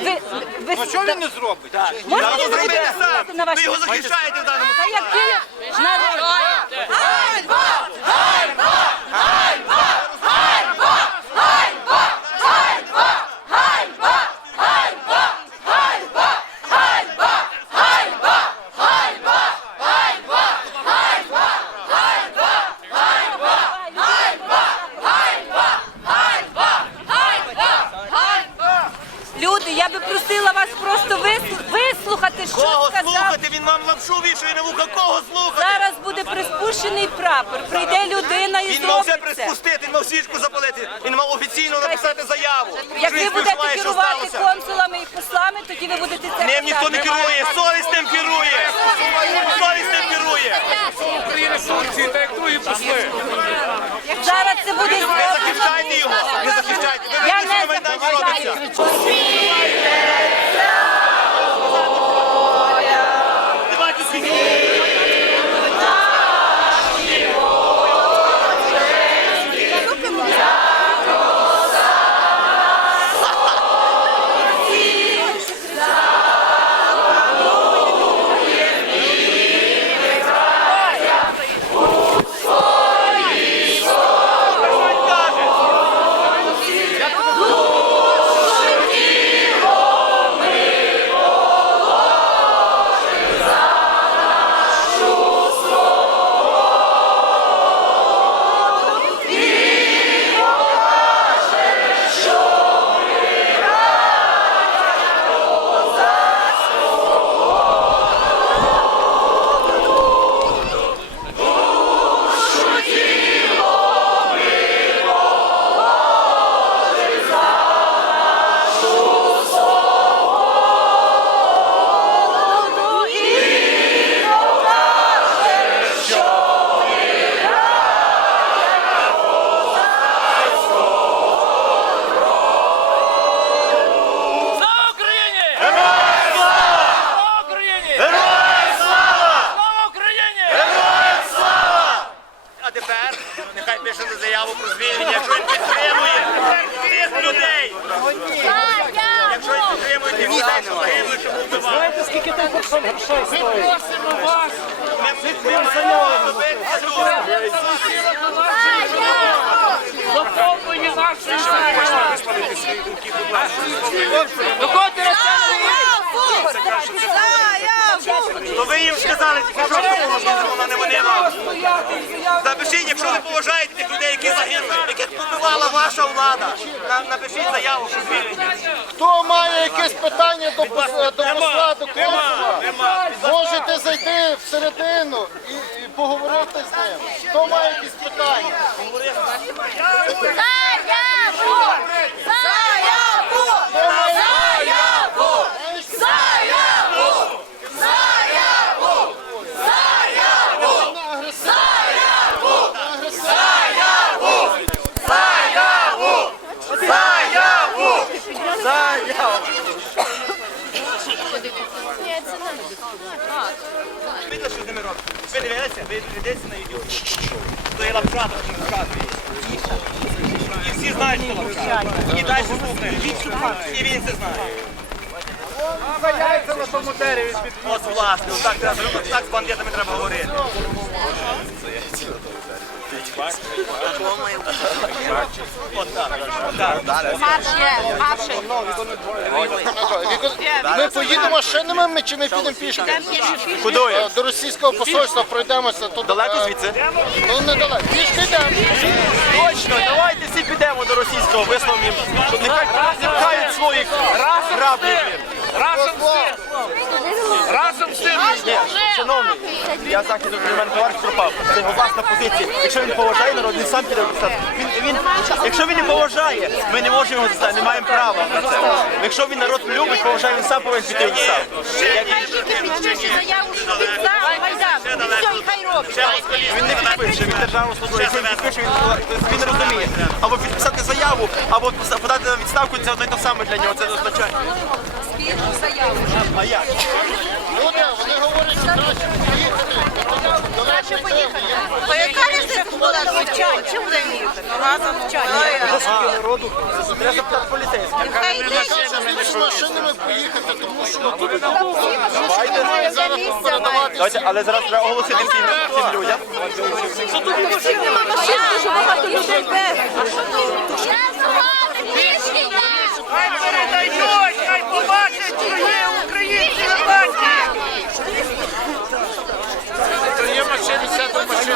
Ви, ви, Ну що він не зробить? Можете зробити на сам. Ви його захищаєте в даному Та який народ? Люди, я би просила вас просто вис- вислухати, що Кого сказав. слухати? Він вам лапшу вішає на вуха. Кого слухати? Зараз буде приспущений прапор. Прийде людина і Він мав все зробить це. приспустити, він мав свічку запалити, він мав офіційно написати заяву. Як що він ви будете співчуває, що керувати сталося. консулами і послами, тоді ви будете це Ним ніхто не керує, совість ним керує. Совість ним керує. Зараз це буде Не зроблено. захищайте його, не захищайте. Ви Я видите, що не на Майдані захищаю. робиться. Давайте Ми це тут. Заповнені нашої Доходьте То ви їм сказали, що вона не вони вам. Напишіть, якщо ви поважаєте тих людей, які загинули, яких побивала ваша влада. Напишіть заяву, що звільнення. Якесь питання до, пос- до посла, до консула, можете зайти всередину і, і поговорити з ним. Хто має якісь питання? Видно, Ви дивилися? Ви дивитеся на відео? То є розказує. І всі знають, що лапша. І далі слухають. І він це знає. От власне, так треба так з бандитами треба говорити. Ми поїдемо шинами чи ми підемо пішки? Куди? Е, До російського посольства пройдемося. Тут, Далеко звідси? Ну, недалеко. Пішки йдемо. Точно, давайте всі підемо до російського висловлення, щоб нехай не пхають своїх граблів. Разом з тим! Разом з тим! Ні, шановний, я захід у мене товариш пропав. Це його власна позиція. Якщо він поважає народ, він сам піде писати. Він, він, якщо він не поважає, ми не можемо його достати, не маємо права на це. Якщо він народ любить, поважає, він сам повинен піти і сам. Він не підпише, він державну службу. Якщо він підпише, він, він розуміє. Або підписати заяву, або подати на відставку, це одне й те саме для нього, це не означає. А як? Люди, вони говорять, що краще поїхати. Краще поїхати. То яка різниця була звичайно? Чим буде їхати? Разом вчать. Хай йде. З машинами поїхати, тому що тут зараз передавати Давайте, але зараз треба оголосити всім, всім людям. Хай передають, хай побачать, що є українці в Ірландії. Є машини, сяду машини.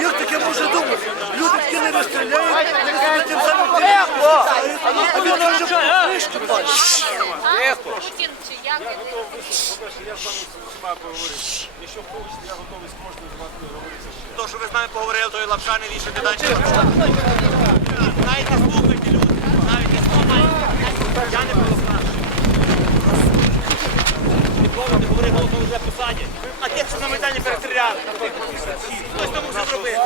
Як таке може думати? Люди в кіно розстріляють, тим самим а він може книжки бачить. То, що ви з нами поговорили, то і лапша не вішати далі. Навіть не слухайте, люди. Навіть не слухайте. Я не перестану. Ніколи не говори голосно вже. А тих, що на Майдані перестріляли. Хтось там мусить зробити.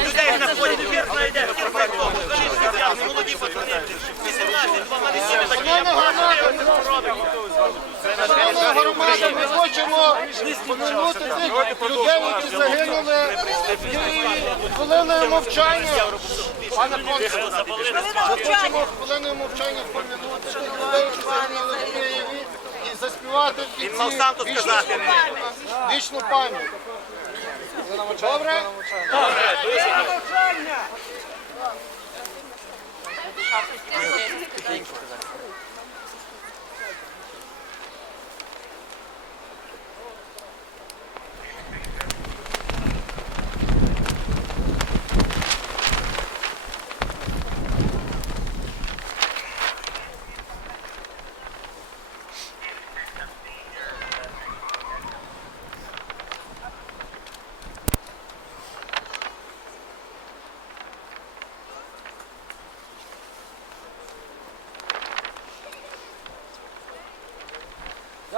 Людей знаходять, вір знайде. Вір знайде. Залізьте взяв, молоді пацани. 18, 12, такі. Шановна громада, ми хочемо поминути тих людей, які загинули в Києві. Хвилиною мовчання. Пане консул, ми хочемо хвилиною мовчання поминути тих людей, які загинули в Києві і заспівати в Він мав сам то сказати, не вічну пам'ять. Добре?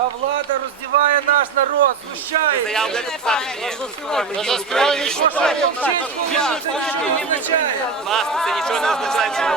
Влада роздіває наш народ, знущає. Власне, це нічого не означає,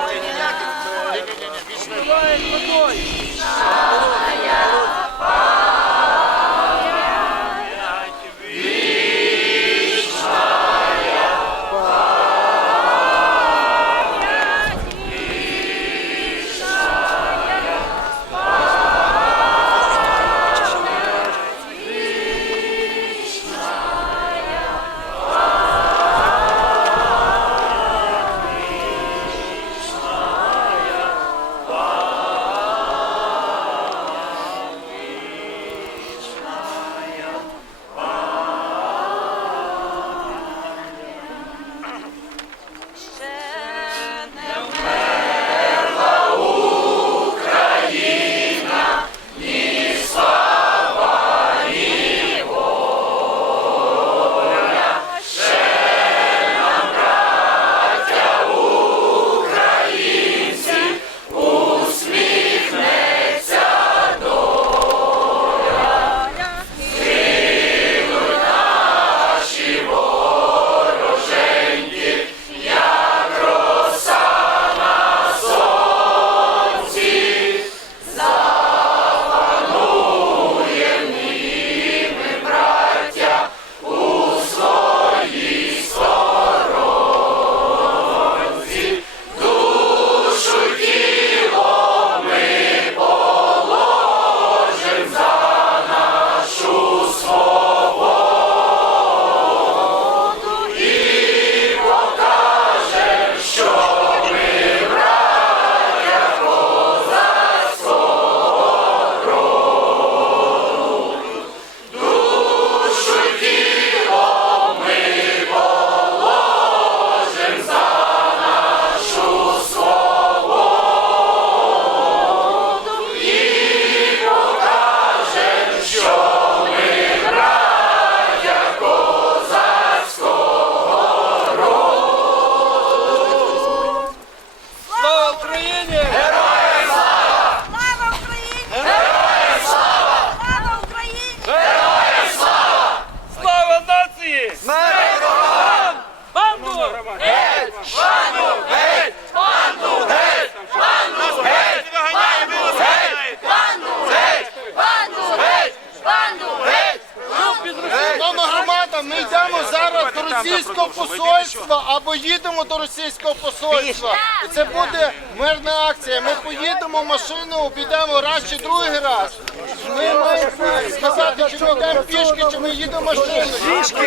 що посольства або їдемо до російського посольства. І це буде мирна акція. Ми поїдемо машину, обійдемо раз чи другий раз. Ми маємо сказати, чи ми йдемо пішки, чи ми їдемо машиною. Якщо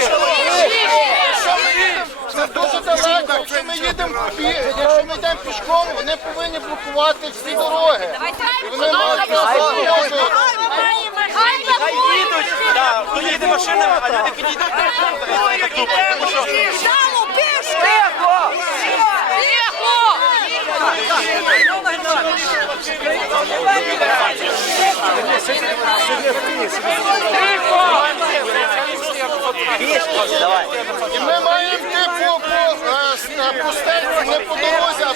ми їдемо, це дуже далеко. Якщо ми їдемо пі- якщо ми йдемо пішком, вони повинні блокувати всі дороги. Вони мають. Хай да, хто їде машинами, а люди підійдуть. Даму пішки! Тихо! Давай. І ми маємо йти по, по, е, с- е, по не по дорозі, а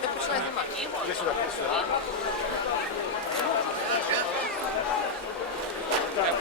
Ти почала знімати? Іди сюди, іди сюди. Так.